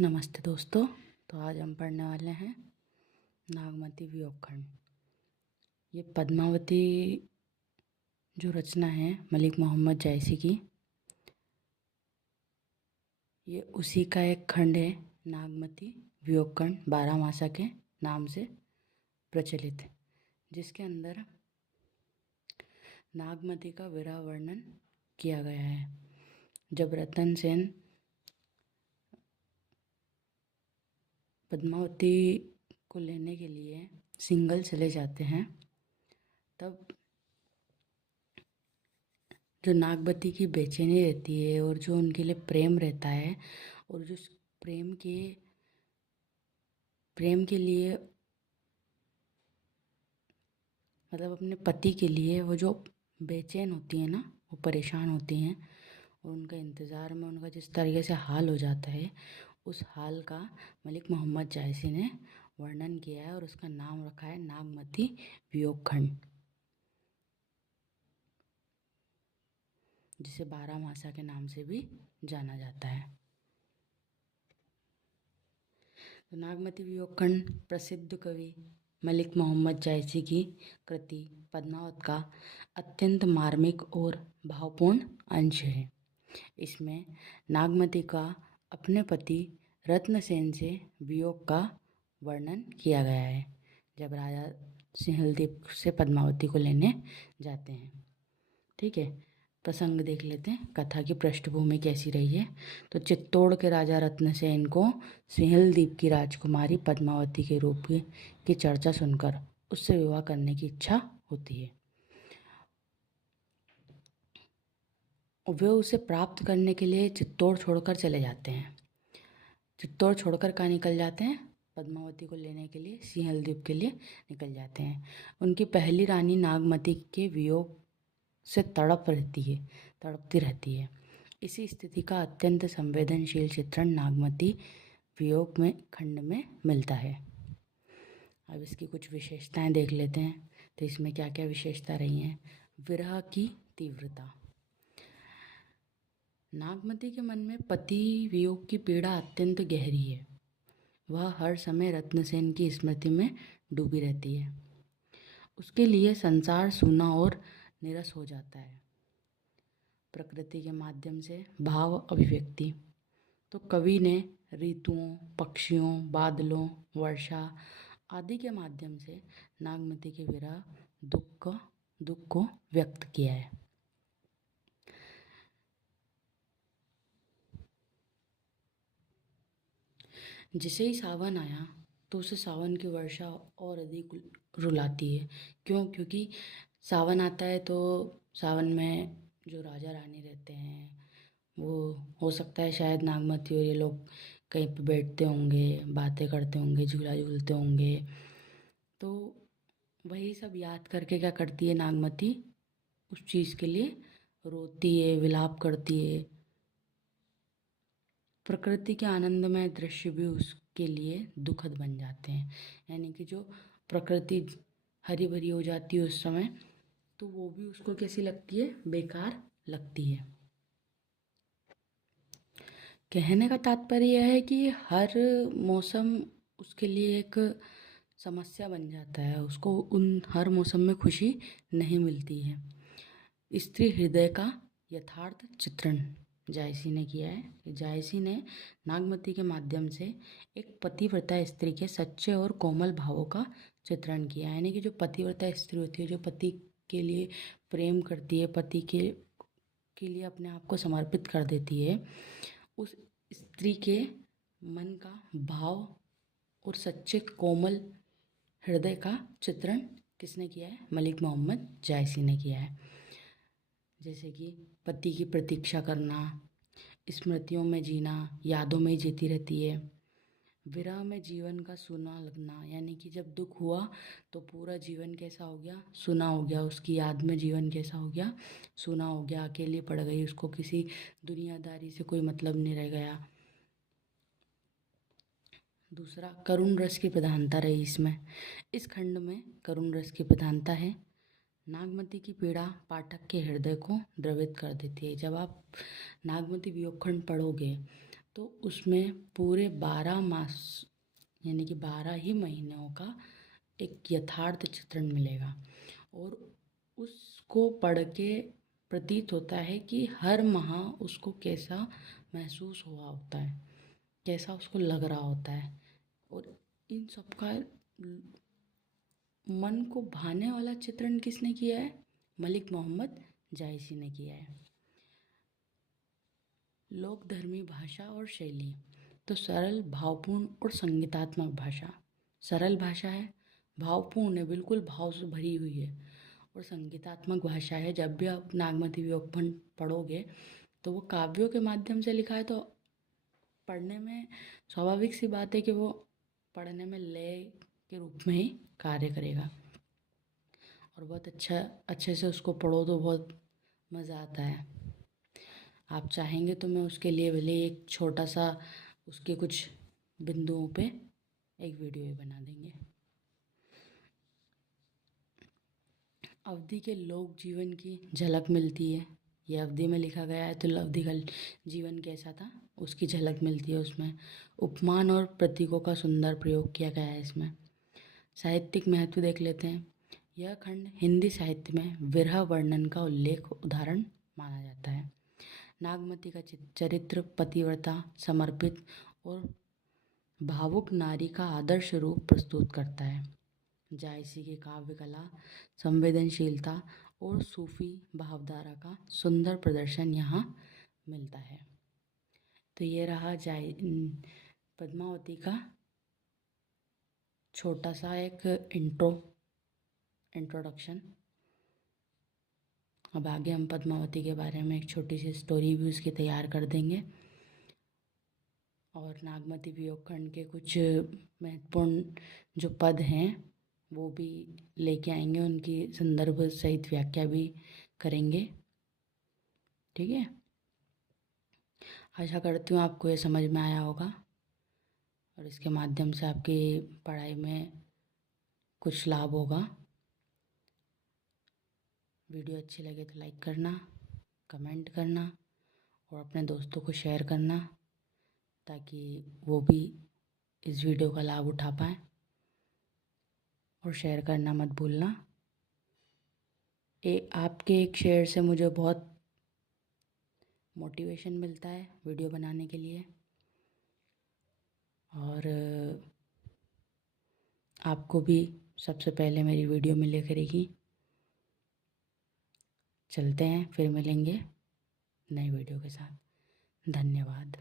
नमस्ते दोस्तों। तो आज हम पढ़ने वाले हैं नागमती वियोग खंड। ये पद्मावती जो रचना है मलिक मोहम्मद जायसी की, ये उसी का एक खंड है। नागमती वियोग खंड 12 मासा के नाम से प्रचलित है, जिसके अंदर नागमती का विरह वर्णन किया गया है। जब रतन सेन पद्मावती को लेने के लिए सिंघल चले जाते हैं, तब जो नागवती की बेचैनी रहती है और जो उनके लिए प्रेम रहता है, और जो प्रेम के लिए मतलब अपने पति के लिए वो जो बेचैन होती है ना, वो परेशान होती हैं, और उनका इंतज़ार में उनका जिस तरीके से हाल हो जाता है, उस हाल का मलिक मोहम्मद जायसी ने वर्णन किया है और उसका नाम रखा है नागमती वियोग खंड, जिसे 12 मासा के नाम से भी जाना जाता है। तो नागमती वियोग खंड प्रसिद्ध कवि मलिक मोहम्मद जायसी की कृति पद्मावत का अत्यंत मार्मिक और भावपूर्ण अंश है। इसमें नागमती का अपने पति रत्नसेन से वियोग का वर्णन किया गया है, जब राजा सिंहलदीप से पद्मावती को लेने जाते हैं। ठीक है, प्रसंग देख लेते हैं, कथा की पृष्ठभूमि कैसी रही है। तो चित्तौड़ के राजा रत्नसेन को सिंहलदीप की राजकुमारी पद्मावती के रूप की चर्चा सुनकर उससे विवाह करने की इच्छा होती है। वे उसे प्राप्त करने के लिए चित्तौड़ छोड़कर चले जाते हैं। चित्तौड़ छोड़कर कहाँ निकल जाते हैं? पद्मावती को लेने के लिए सिंहलदीप के लिए निकल जाते हैं। उनकी पहली रानी नागमती के वियोग से तड़पती रहती है। इसी स्थिति का अत्यंत संवेदनशील चित्रण नागमती वियोग में खंड में मिलता है। अब इसकी कुछ विशेषताएं देख लेते हैं। तो इसमें क्या क्या विशेषता रही हैं? विरह की तीव्रता। नागमती के मन में पति वियोग की पीड़ा अत्यंत गहरी है। वह हर समय रत्नसेन की स्मृति में डूबी रहती है। उसके लिए संसार सूना और निरस हो जाता है। प्रकृति के माध्यम से भाव अभिव्यक्ति। तो कवि ने ऋतुओं, पक्षियों, बादलों, वर्षा आदि के माध्यम से नागमती के विरह दुख को व्यक्त किया है। जिसे ही सावन आया तो उसे सावन की वर्षा और अधिक रुलाती है। क्योंकि सावन आता है तो सावन में जो राजा रानी रहते हैं, वो हो सकता है शायद नागमती और ये लोग कहीं पे बैठते होंगे, बातें करते होंगे, झूला झूलते होंगे। तो वही सब याद करके क्या करती है नागमती, उस चीज़ के लिए रोती है, विलाप करती है। प्रकृति के आनंदमय दृश्य भी उसके लिए दुखद बन जाते हैं। यानी कि जो प्रकृति हरी भरी हो जाती है उस समय, तो वो भी उसको कैसी लगती है? बेकार लगती है। कहने का तात्पर्य यह है कि हर मौसम उसके लिए एक समस्या बन जाता है। उसको उन हर मौसम में खुशी नहीं मिलती है। स्त्री हृदय का यथार्थ चित्रण जायसी ने किया है। जायसी ने नागमती के माध्यम से एक पतिव्रता स्त्री के सच्चे और कोमल भावों का चित्रण किया है। यानी कि जो पतिव्रता स्त्री होती है, जो पति के लिए प्रेम करती है, पति के लिए अपने आप को समर्पित कर देती है, उस स्त्री के मन का भाव और सच्चे कोमल हृदय का चित्रण किसने किया है? मलिक मोहम्मद जायसी ने किया है। जैसे कि पति की प्रतीक्षा करना, स्मृतियों में जीना, यादों में ही जीती रहती है। विरह में जीवन का सूना लगना, यानी कि जब दुख हुआ तो पूरा जीवन कैसा हो गया? सूना हो गया। उसकी याद में जीवन कैसा हो गया? सूना हो गया, अकेली पड़ गई, उसको किसी दुनियादारी से कोई मतलब नहीं रह गया। दूसरा, करुण रस की प्रधानता रही इसमें। इस खंड में करुण रस की प्रधानता है। नागमती की पीड़ा पाठक के हृदय को द्रवित कर देती है। जब आप नागमती वियोग खंड पढ़ोगे तो उसमें पूरे 12 मास यानी कि 12 ही महीनों का एक यथार्थ चित्रण मिलेगा। और उसको पढ़ के प्रतीत होता है कि हर माह उसको कैसा महसूस हुआ होता है, कैसा उसको लग रहा होता है। और इन सब का मन को भाने वाला चित्रण किसने किया है? मलिक मोहम्मद जायसी ने किया है। लोकधर्मी भाषा और शैली, तो सरल, भावपूर्ण और संगीतात्मक भाषा। सरल भाषा है, भावपूर्ण है, बिल्कुल भाव से भरी हुई है, और संगीतात्मक भाषा है। जब भी आप नागमती वियोगखंड पढ़ोगे तो वो काव्यों के माध्यम से लिखा है, तो पढ़ने में स्वाभाविक सी बात है कि वो पढ़ने में लय के रूप में ही कार्य करेगा। और बहुत अच्छे से उसको पढ़ो तो बहुत मज़ा आता है। आप चाहेंगे तो मैं उसके लिए भले एक छोटा सा उसके कुछ बिंदुओं पे एक वीडियो ही बना देंगे। अवधि के लोक जीवन की झलक मिलती है। ये अवधि में लिखा गया है, तो अवधि का जीवन कैसा था उसकी झलक मिलती है उसमें। उपमान और प्रतीकों का सुंदर प्रयोग किया गया है इसमें। साहित्यिक महत्व देख लेते हैं। यह खंड हिंदी साहित्य में विरह वर्णन का उल्लेख उदाहरण माना जाता है। नागमती का चरित्र पतिव्रता, समर्पित और भावुक नारी का आदर्श रूप प्रस्तुत करता है। जायसी की काव्य कला, संवेदनशीलता और सूफी भावधारा का सुंदर प्रदर्शन यहाँ मिलता है। तो ये रहा पद्मावती का छोटा सा एक इंट्रोडक्शन। अब आगे हम पद्मावती के बारे में एक छोटी सी स्टोरी भी उसकी तैयार कर देंगे, और नागमती वियोगखंड के कुछ महत्वपूर्ण जो पद हैं वो भी लेके आएंगे, उनकी संदर्भ सहित व्याख्या भी करेंगे। ठीक है, आशा करती हूँ आपको ये समझ में आया होगा और इसके माध्यम से आपकी पढ़ाई में कुछ लाभ होगा। वीडियो अच्छी लगे तो लाइक करना, कमेंट करना और अपने दोस्तों को शेयर करना, ताकि वो भी इस वीडियो का लाभ उठा पाएँ। और शेयर करना मत भूलना। आपके एक शेयर से मुझे बहुत मोटिवेशन मिलता है वीडियो बनाने के लिए, और आपको भी सबसे पहले मेरी वीडियो मिले करेगी। चलते हैं, फिर मिलेंगे नई वीडियो के साथ। धन्यवाद।